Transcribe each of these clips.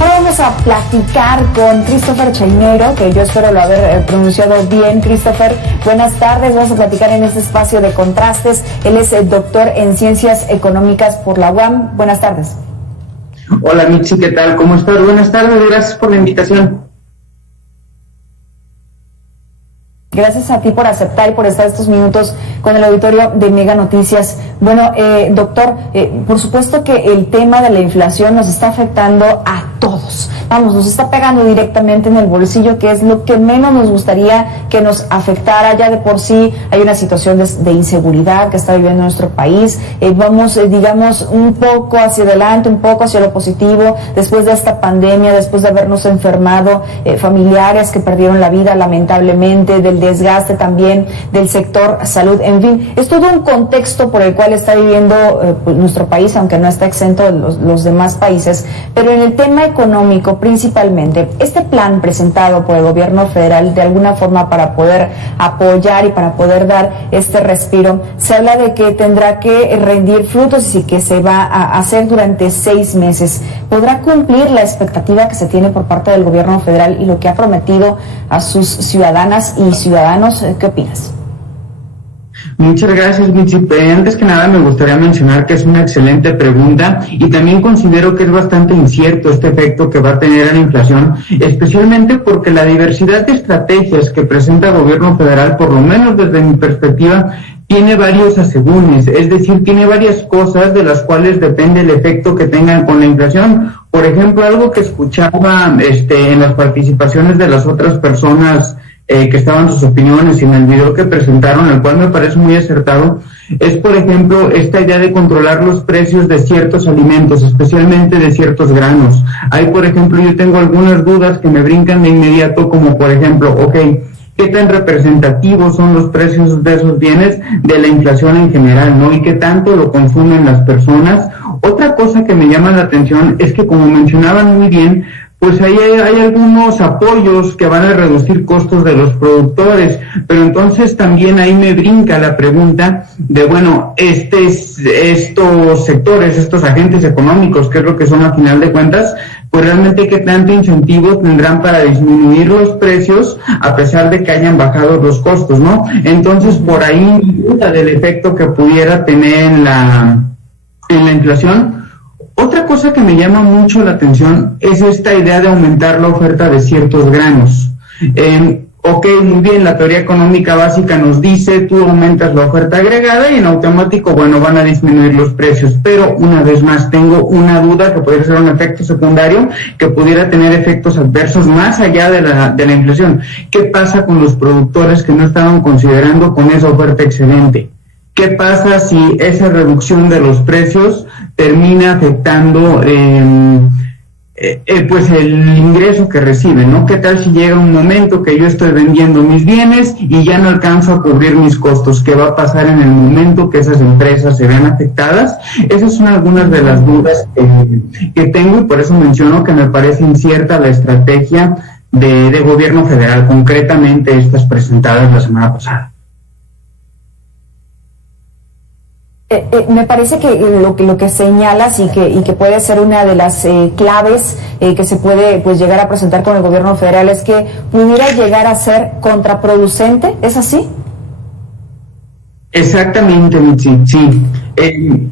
Ahora vamos a platicar con Christopher Chainero, que yo espero lo haber pronunciado bien. Christopher, buenas tardes. Vamos a platicar en este espacio de contrastes. Él es doctor en Ciencias Económicas por la UAM. Buenas tardes. Hola Mitzi, ¿qué tal? ¿Cómo estás? Buenas tardes, gracias por la invitación. Gracias a ti por aceptar y por estar estos minutos con el auditorio de Mega Noticias. Bueno, doctor, por supuesto que el tema de la inflación nos está afectando a todos. Vamos, nos está pegando directamente en el bolsillo, que es lo que menos nos gustaría que nos afectara. Ya de por sí hay una situación de inseguridad que está viviendo nuestro país. Vamos, digamos, un poco hacia adelante, un poco hacia lo positivo, después de esta pandemia, después de habernos enfermado, familiares que perdieron la vida lamentablemente, del desgaste también del sector salud, en fin, es todo un contexto por el cual está viviendo pues, nuestro país, aunque no está exento de los demás países, pero en el tema económico principalmente, este plan presentado por el gobierno federal de alguna forma para poder apoyar y para poder dar este respiro, se habla de que tendrá que rendir frutos y que se va a hacer durante 6 meses. ¿Podrá cumplir la expectativa que se tiene por parte del gobierno federal y lo que ha prometido a sus ciudadanas y ciudadanos? ¿Qué opinas? Muchas gracias, Mitzi. Antes que nada me gustaría mencionar que es una excelente pregunta y también considero que es bastante incierto este efecto que va a tener en la inflación, especialmente porque la diversidad de estrategias que presenta el gobierno federal, por lo menos desde mi perspectiva, tiene varios asegúnes, es decir, tiene varias cosas de las cuales depende el efecto que tengan con la inflación. Por ejemplo, algo que escuchaba en las participaciones de las otras personas que estaban sus opiniones y en el video que presentaron, el cual me parece muy acertado, es por ejemplo esta idea de controlar los precios de ciertos alimentos, especialmente de ciertos granos. Hay, por ejemplo, yo tengo algunas dudas que me brincan de inmediato, como por ejemplo, ¿qué tan representativos son los precios de esos bienes de la inflación en general, ¿no? Y qué tanto lo consumen las personas. Otra cosa que me llama la atención es que, como mencionaban muy bien, pues ahí hay algunos apoyos que van a reducir costos de los productores, pero entonces también ahí me brinca la pregunta de, bueno, estos sectores, estos agentes económicos, que es lo que son a final de cuentas, pues realmente qué tanto incentivo tendrán para disminuir los precios a pesar de que hayan bajado los costos, ¿no? Entonces por ahí duda del efecto que pudiera tener en la inflación. Otra cosa que me llama mucho la atención es esta idea de aumentar la oferta de ciertos granos. Muy bien, la teoría económica básica nos dice, tú aumentas la oferta agregada y en automático, bueno, van a disminuir los precios. Pero una vez más, tengo una duda que podría ser un efecto secundario, que pudiera tener efectos adversos más allá de la inflación. ¿Qué pasa con los productores que no estaban considerando con esa oferta excelente? ¿Qué pasa si esa reducción de los precios termina afectando pues el ingreso que reciben, ¿no? ¿Qué tal si llega un momento que yo estoy vendiendo mis bienes y ya no alcanzo a cubrir mis costos? ¿Qué va a pasar en el momento que esas empresas se vean afectadas? Esas son algunas de las dudas que tengo y por eso menciono que me parece incierta la estrategia de gobierno federal, concretamente estas presentadas la semana pasada. Me parece que lo que señalas y que puede ser una de las claves que se puede pues llegar a presentar con el gobierno federal es que pudiera llegar a ser contraproducente, ¿es así? Exactamente, Mitzi, sí.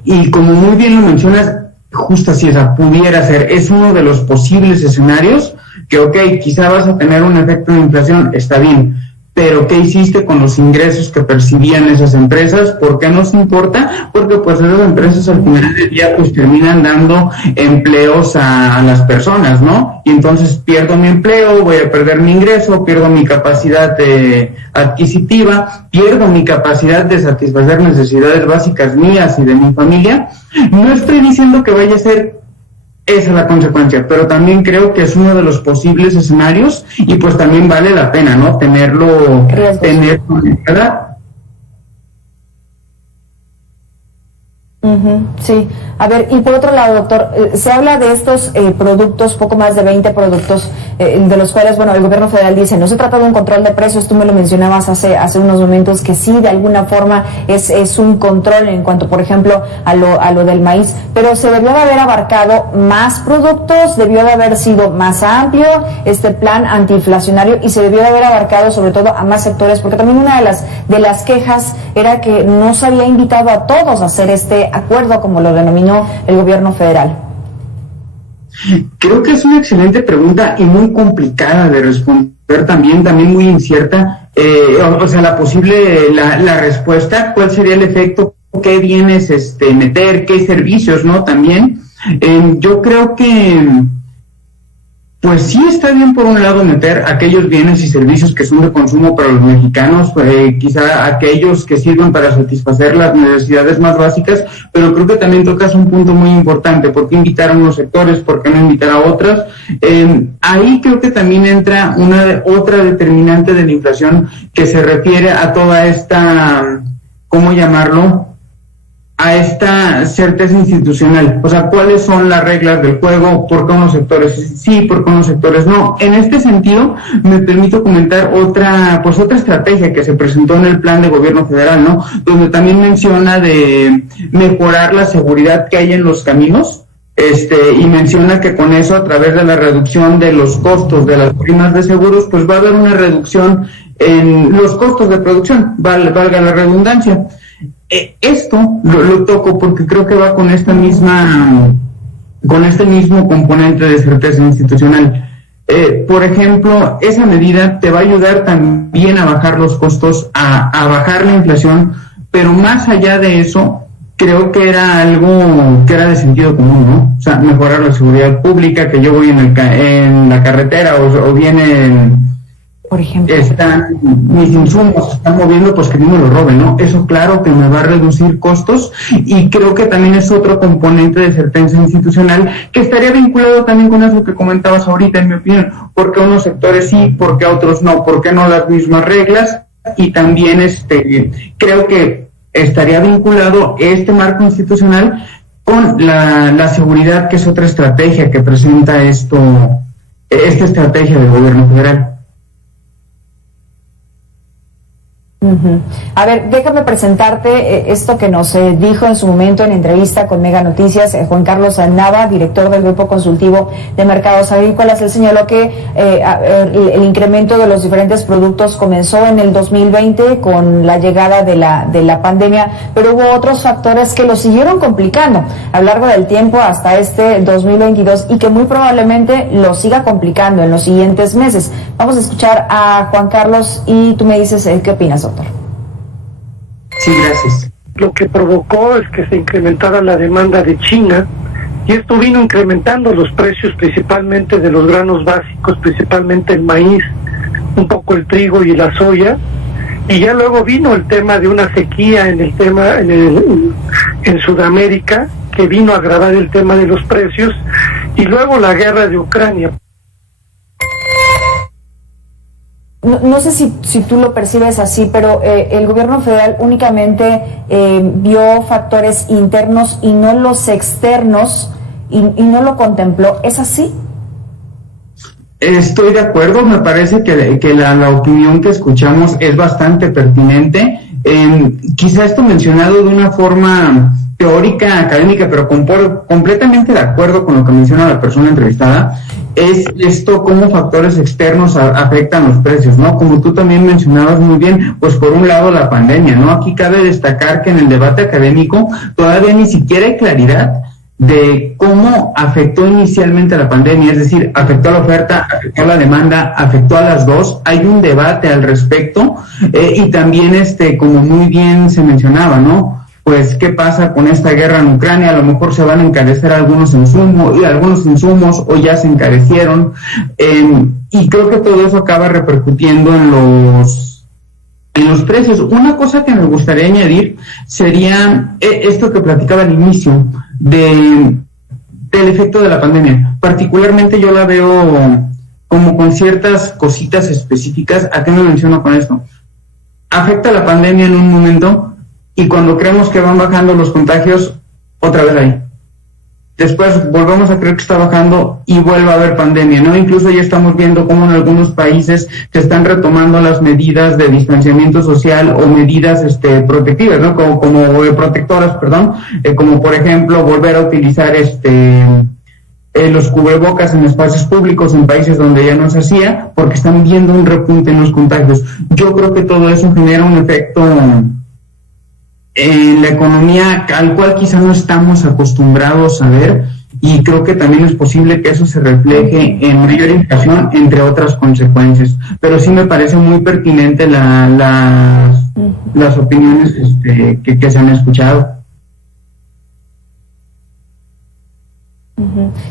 Y como muy bien lo mencionas, justo así, pudiera ser, es uno de los posibles escenarios que, quizá vas a tener un efecto de inflación, está bien, pero ¿qué hiciste con los ingresos que percibían esas empresas? ¿Por qué nos importa? Porque pues esas empresas al final del día pues terminan dando empleos a las personas, ¿no? Y entonces pierdo mi empleo, voy a perder mi ingreso, pierdo mi capacidad adquisitiva, pierdo mi capacidad de satisfacer necesidades básicas mías y de mi familia. No estoy diciendo que vaya a ser esa es la consecuencia, pero también creo que es uno de los posibles escenarios y pues también vale la pena, ¿no? Tener conectada. Sí, a ver, y por otro lado, doctor, se habla de estos productos, poco más de 20 productos, de los cuales, bueno, el gobierno federal dice, no se trata de un control de precios, tú me lo mencionabas hace unos momentos, que sí, de alguna forma es un control en cuanto, por ejemplo, a lo del maíz, pero se debió de haber abarcado más productos, debió de haber sido más amplio este plan antiinflacionario y se debió de haber abarcado sobre todo a más sectores, porque también una de las quejas era que no se había invitado a todos a hacer este acuerdo, como lo denominó el gobierno federal. Creo que es una excelente pregunta y muy complicada de responder, también muy incierta. O sea, la respuesta, ¿cuál sería el efecto? ¿Qué vienes meter? ¿Qué servicios, no? También, yo creo que pues sí está bien por un lado meter aquellos bienes y servicios que son de consumo para los mexicanos, quizá aquellos que sirven para satisfacer las necesidades más básicas, pero creo que también tocas un punto muy importante. ¿Por qué invitar a unos sectores? ¿Por qué no invitar a otros? Ahí creo que también entra otra determinante de la inflación que se refiere a toda esta, ¿cómo llamarlo?, a esta certeza institucional. O sea, ¿cuáles son las reglas del juego? ¿Por qué unos sectores sí, por qué unos sectores no? En este sentido, me permito comentar otra estrategia que se presentó en el plan de gobierno federal, ¿no? Donde también menciona de mejorar la seguridad que hay en los caminos, y menciona que con eso, a través de la reducción de los costos de las primas de seguros, pues va a haber una reducción en los costos de producción, valga la redundancia. Esto lo toco porque creo que va con este mismo componente de certeza institucional. Por ejemplo, esa medida te va a ayudar también a bajar los costos, a bajar la inflación, pero más allá de eso, creo que era algo que era de sentido común, ¿no? O sea, mejorar la seguridad pública, que yo voy en la carretera o viene por ejemplo, mis insumos se están moviendo, pues que no me lo roben, ¿no? Eso claro que me va a reducir costos, y creo que también es otro componente de certeza institucional que estaría vinculado también con eso que comentabas ahorita, en mi opinión. ¿Por qué a unos sectores sí, por qué a otros no? ¿Por qué no las mismas reglas? Y también creo que estaría vinculado este marco institucional con la seguridad, que es otra estrategia que presenta esta estrategia del gobierno federal. A ver, déjame presentarte esto que nos dijo en su momento en entrevista con Mega Noticias Juan Carlos Nava, director del Grupo Consultivo de Mercados Agrícolas. Él señaló que el incremento de los diferentes productos comenzó en el 2020 con la llegada de la pandemia, pero hubo otros factores que lo siguieron complicando a lo largo del tiempo hasta este 2022 y que muy probablemente lo siga complicando en los siguientes meses. Vamos a escuchar a Juan Carlos y tú me dices qué opinas, doctor. Sí, gracias. Lo que provocó es que se incrementara la demanda de China, y esto vino incrementando los precios principalmente de los granos básicos, principalmente el maíz, un poco el trigo y la soya, y ya luego vino el tema de una sequía en Sudamérica, que vino a agravar el tema de los precios, y luego la guerra de Ucrania. No sé si tú lo percibes así, pero el gobierno federal únicamente vio factores internos y no los externos y no lo contempló. ¿Es así? Estoy de acuerdo, me parece que la opinión que escuchamos es bastante pertinente. Quizá esto mencionado de una forma teórica, académica, pero completamente de acuerdo con lo que menciona la persona entrevistada, es esto cómo factores externos afectan los precios, ¿no? Como tú también mencionabas muy bien, pues por un lado la pandemia, ¿no? Aquí cabe destacar que en el debate académico todavía ni siquiera hay claridad de cómo afectó inicialmente la pandemia, es decir, afectó a la oferta, afectó a la demanda, afectó a las dos. Hay un debate al respecto, y también como muy bien se mencionaba, ¿no? Pues qué pasa con esta guerra en Ucrania, a lo mejor se van a encarecer algunos insumos o ya se encarecieron, y creo que todo eso acaba repercutiendo en los precios. Una cosa que me gustaría añadir sería esto que platicaba al inicio del efecto de la pandemia. Particularmente yo la veo como con ciertas cositas específicas. ¿A qué me menciono con esto? Afecta la pandemia en un momento, y cuando creemos que van bajando los contagios, otra vez ahí. Después volvemos a creer que está bajando y vuelve a haber pandemia, ¿no? Incluso ya estamos viendo cómo en algunos países se están retomando las medidas de distanciamiento social o medidas protectivas, ¿no? Como protectoras, perdón, como por ejemplo volver a utilizar los cubrebocas en espacios públicos en países donde ya no se hacía, porque están viendo un repunte en los contagios. Yo creo que todo eso genera un efecto en la economía al cual quizá no estamos acostumbrados a ver, y creo que también es posible que eso se refleje en mayor inflación, entre otras consecuencias. Pero sí me parece muy pertinente las opiniones que se han escuchado.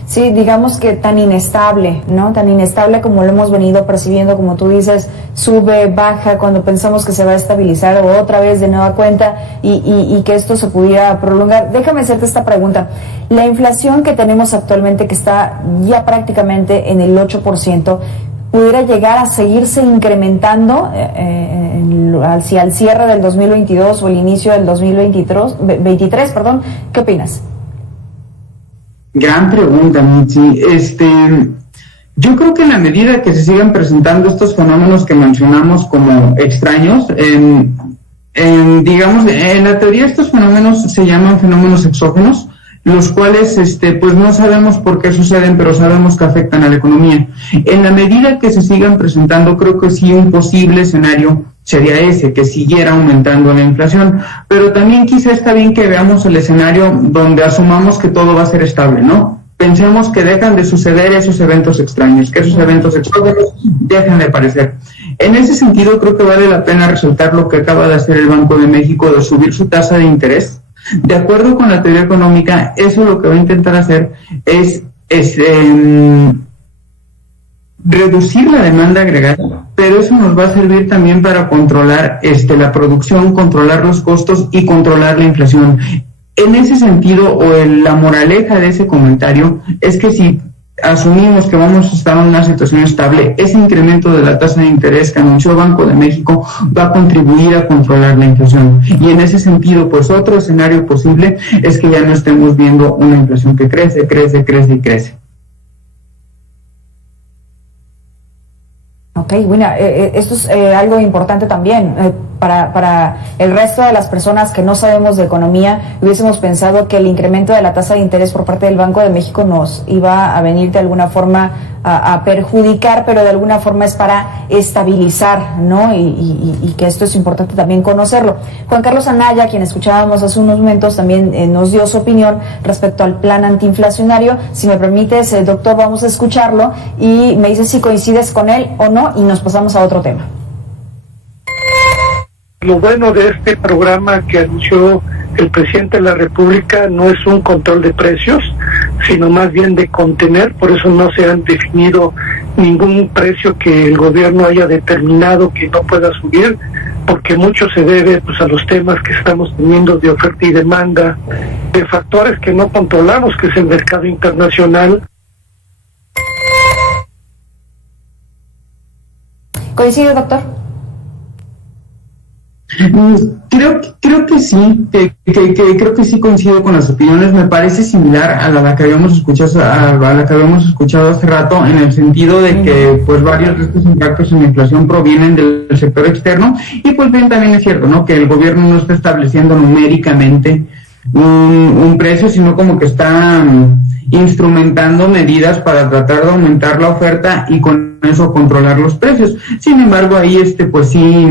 Sí, digamos que tan inestable, ¿no? Tan inestable como lo hemos venido percibiendo, como tú dices, sube, baja, cuando pensamos que se va a estabilizar o otra vez de nueva cuenta y que esto se pudiera prolongar. Déjame hacerte esta pregunta. La inflación que tenemos actualmente, que está ya prácticamente en el 8%, ¿pudiera llegar a seguirse incrementando hacia el cierre del 2022 o el inicio del 2023? ¿Qué opinas? Gran pregunta, Mitzi. Yo creo que en la medida que se sigan presentando estos fenómenos que mencionamos como extraños, digamos, en la teoría estos fenómenos se llaman fenómenos exógenos, los cuales pues no sabemos por qué suceden, pero sabemos que afectan a la economía. En la medida que se sigan presentando, creo que sí un posible escenario sería ese, que siguiera aumentando la inflación, pero también quizá está bien que veamos el escenario donde asumamos que todo va a ser estable, ¿no? Pensemos que dejan de suceder esos eventos extraños, que esos eventos exógenos dejan de aparecer. En ese sentido, creo que vale la pena resaltar lo que acaba de hacer el Banco de México, de subir su tasa de interés. De acuerdo con la teoría económica, eso lo que va a intentar hacer es reducir la demanda agregada, pero eso nos va a servir también para controlar la producción, controlar los costos y controlar la inflación. En ese sentido, la moraleja de ese comentario es que si asumimos que vamos a estar en una situación estable, ese incremento de la tasa de interés que anunció el Banco de México va a contribuir a controlar la inflación. Y en ese sentido, pues otro escenario posible es que ya no estemos viendo una inflación que crece y crece. Ok, bueno, esto es algo importante también para el resto de las personas que no sabemos de economía. Hubiésemos pensado que el incremento de la tasa de interés por parte del Banco de México nos iba a venir de alguna forma a perjudicar, pero de alguna forma es para estabilizar, ¿no? Y que esto es importante también conocerlo. Juan Carlos Anaya, quien escuchábamos hace unos momentos, también nos dio su opinión respecto al plan antiinflacionario. Si me permites, doctor, vamos a escucharlo y me dices si coincides con él o no, y nos pasamos a otro tema. Lo bueno de este programa que anunció el presidente de la República no es un control de precios, sino más bien de contener. Por eso no se han definido ningún precio que el gobierno haya determinado que no pueda subir, porque mucho se debe pues a los temas que estamos teniendo de oferta y demanda, de factores que no controlamos, que es el mercado internacional. ¿Coincide, doctor? Creo que sí, creo que sí coincido con las opiniones. Me parece similar a la que habíamos escuchado hace rato, en el sentido de que pues varios de estos impactos en la inflación provienen del sector externo, y pues bien, también es cierto, ¿no?, que el gobierno no está estableciendo numéricamente un precio, sino como que está instrumentando medidas para tratar de aumentar la oferta y con eso controlar los precios. Sin embargo, ahí pues sí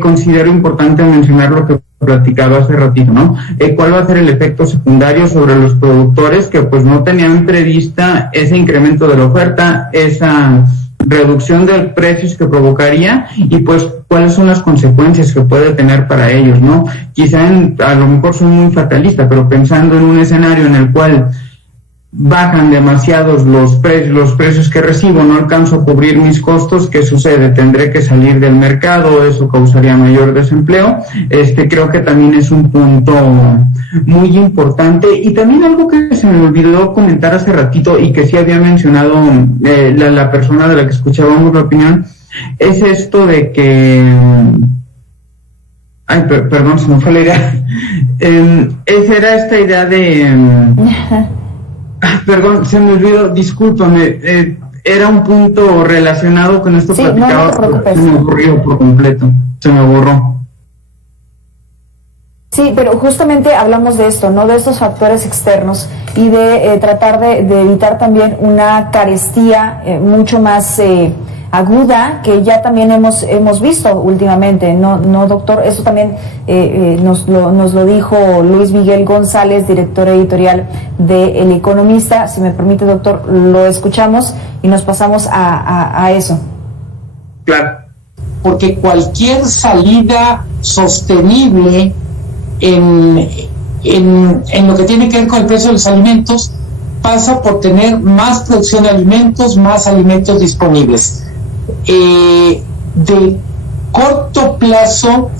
considero importante mencionar lo que platicaba hace ratito, ¿no? ¿Cuál va a ser el efecto secundario sobre los productores que pues no tenían prevista ese incremento de la oferta, esa reducción de precios que provocaría, y pues cuáles son las consecuencias que puede tener para ellos, ¿no? Quizá a lo mejor soy muy fatalista, pero pensando en un escenario en el cual bajan demasiados los precios que recibo, no alcanzo a cubrir mis costos, ¿qué sucede? Tendré que salir del mercado, eso causaría mayor desempleo. Creo que también es un punto muy importante. Y también algo que se me olvidó comentar hace ratito y que sí había mencionado la persona de la que escuchábamos la opinión, es esto de que Ay, perdón, se me fue la idea. Esa era esta idea de... perdón, se me olvidó, discúlpame. Era un punto relacionado con esto, sí, platicaba, no te preocupes. Se me ocurrió por completo, se me borró. Sí, pero justamente hablamos de esto, ¿no? De estos factores externos y de tratar de evitar también una carestía mucho más aguda que ya también hemos visto últimamente, ¿no, doctor? Eso también nos lo dijo Luis Miguel González, director editorial de El Economista. Si me permite, doctor, lo escuchamos y nos pasamos a eso. Claro. Porque cualquier salida sostenible en lo que tiene que ver con el precio de los alimentos pasa por tener más producción de alimentos, más alimentos disponibles. De corto plazo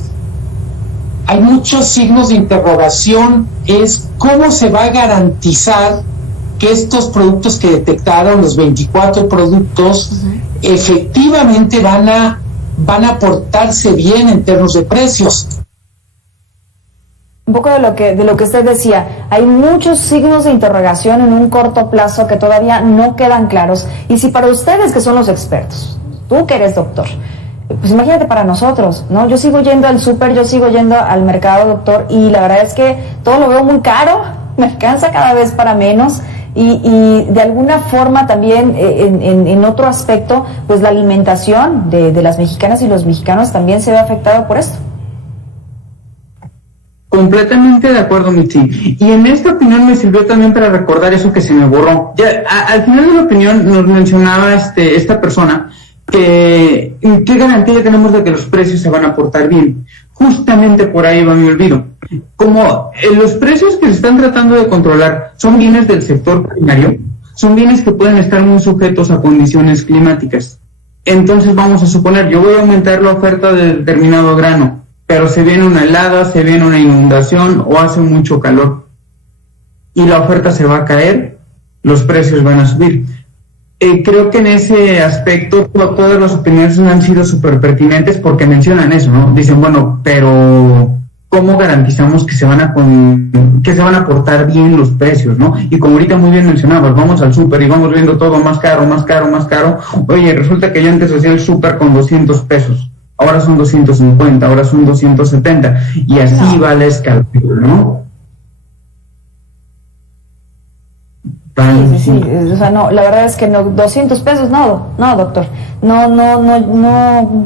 hay muchos signos de interrogación, es cómo se va a garantizar que estos productos que detectaron, los 24 productos, efectivamente van a portarse bien en términos de precios. Un poco de lo que usted decía, hay muchos signos de interrogación en un corto plazo que todavía no quedan claros. Y si para ustedes, que son los expertos, tú que eres doctor, pues imagínate para nosotros, ¿no? Yo sigo yendo al súper, yo sigo yendo al mercado, doctor, y la verdad es que todo lo veo muy caro, me alcanza cada vez para menos. Y de alguna forma también en otro aspecto, pues la alimentación de las mexicanas y los mexicanos también se ve afectado por esto. Completamente de acuerdo, Mitzi. Y en esta opinión me sirvió también para recordar eso que se me borró. Ya al final de la opinión nos mencionaba esta persona que qué garantía tenemos de que los precios se van a portar bien. Justamente por ahí va mi olvido. Como los precios que se están tratando de controlar son bienes del sector primario, son bienes que pueden estar muy sujetos a condiciones climáticas. Entonces vamos a suponer, yo voy a aumentar la oferta de determinado grano, pero se viene una helada, se viene una inundación o hace mucho calor y la oferta se va a caer, los precios van a subir. Creo que en ese aspecto todas las opiniones han sido súper pertinentes porque mencionan eso, ¿no? Dicen, bueno, pero ¿cómo garantizamos que se van a portar bien los precios, ¿no? Y como ahorita muy bien mencionabas, vamos al súper y vamos viendo todo más caro. Oye, resulta que yo antes hacía el súper con 200 pesos. Ahora son 250, ahora son 270, y así va la escala, ¿no? Sí, o sea, no, la verdad es que no, 200 pesos, no, doctor, no,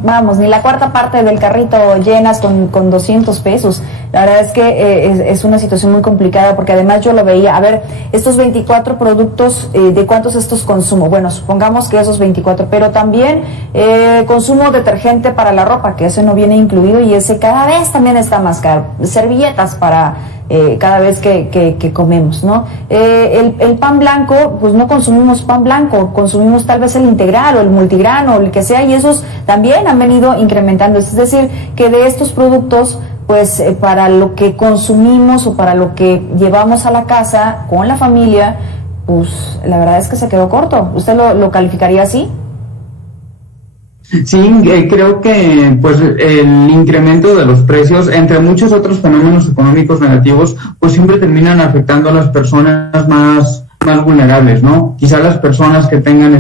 vamos, ni la cuarta parte del carrito llenas con 200 pesos. La verdad es que es una situación muy complicada porque además yo lo veía, a ver, estos 24 productos, ¿de cuántos estos consumo? Bueno, supongamos que esos 24, pero también consumo detergente para la ropa, que ese no viene incluido y ese cada vez también está más caro, servilletas para cada vez que comemos, ¿no? El pan blanco, pues no consumimos pan blanco, consumimos tal vez el integral o el multigrano o el que sea, y esos también han venido incrementando. Es decir, que de estos productos, pues para lo que consumimos o para lo que llevamos a la casa con la familia, pues la verdad es que se quedó corto. ¿Usted lo calificaría así? Sí, creo que pues el incremento de los precios, entre muchos otros fenómenos económicos negativos, pues siempre terminan afectando a las personas más vulnerables, ¿no? Quizá las personas que tengan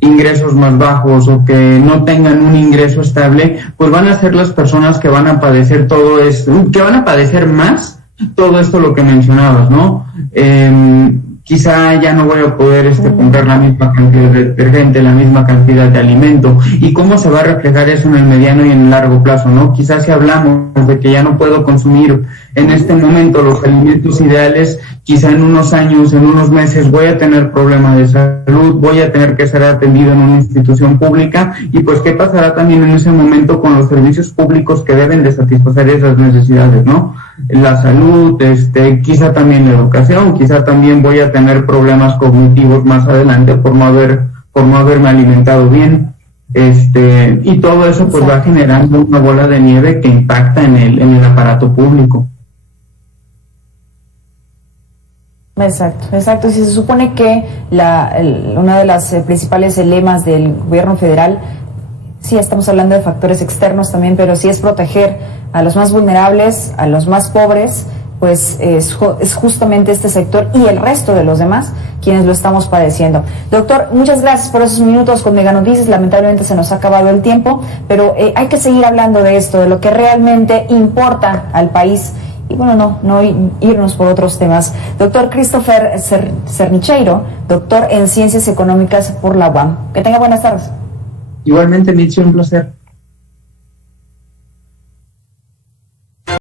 ingresos más bajos o que no tengan un ingreso estable, pues van a ser las personas que van a padecer todo esto, que van a padecer más todo esto lo que mencionabas, ¿no? Quizá ya no voy a poder comprar la misma cantidad de detergente, la misma cantidad de alimento. ¿Y cómo se va a reflejar eso en el mediano y en el largo plazo, no? Quizás si hablamos de que ya no puedo consumir en este momento los alimentos ideales, quizá en unos años, en unos meses voy a tener problemas de salud, voy a tener que ser atendido en una institución pública, y pues ¿qué pasará también en ese momento con los servicios públicos que deben de satisfacer esas necesidades, ¿no? La salud, quizá también la educación, quizá también voy a tener problemas cognitivos más adelante por no haberme alimentado bien. Y todo eso pues va generando una bola de nieve que impacta en el aparato público. Exacto. Y se supone que una de las principales lemas del gobierno federal Sí, estamos hablando de factores externos también, pero sí es proteger a los más vulnerables, a los más pobres, pues es justamente este sector y el resto de los demás quienes lo estamos padeciendo. Doctor, muchas gracias por esos minutos con Mega Noticias. Lamentablemente se nos ha acabado el tiempo, pero hay que seguir hablando de esto, de lo que realmente importa al país. Y bueno, no irnos por otros temas. Doctor Christopher Cernicheiro, doctor en Ciencias Económicas por la UAM. Que tenga buenas tardes. Igualmente, Mitzi, un placer.